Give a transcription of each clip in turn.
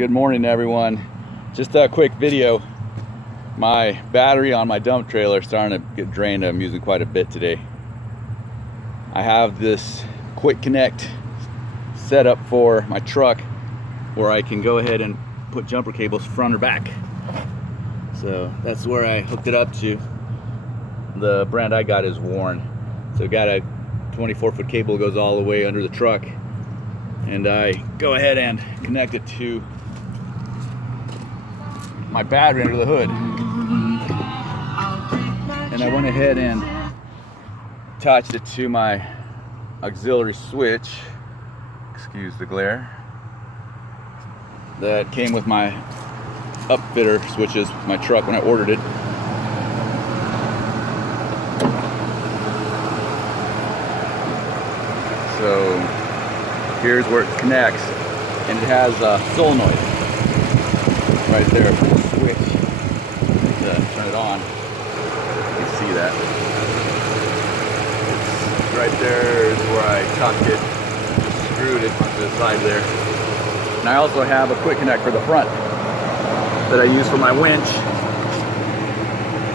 Good morning, everyone. Just a quick video. My battery on my dump trailer is starting to get drained. I'm using quite a bit today. I have this quick connect set up for my truck where I can go ahead and put jumper cables front or back. So that's where I hooked it up to. The brand I got is Warren. So got a 24-foot cable goes all the way under the truck, and I go ahead and connect it to my battery under the hood. And I went ahead and attached it to my auxiliary switch, excuse the glare, that came with my upfitter switches with my truck when I ordered it. So here's where it connects, and it has a solenoid right there for the switch to turn it on. You can see that. It's right there is where I tucked it, just screwed it onto the side there. And I also have a quick connect for the front that I use for my winch.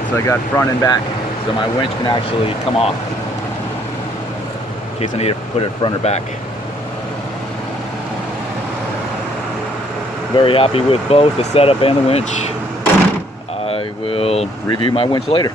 So I got front and back, so my winch can actually come off in case I need to put it front or back. Very happy with both the setup and the winch. I will review my winch later.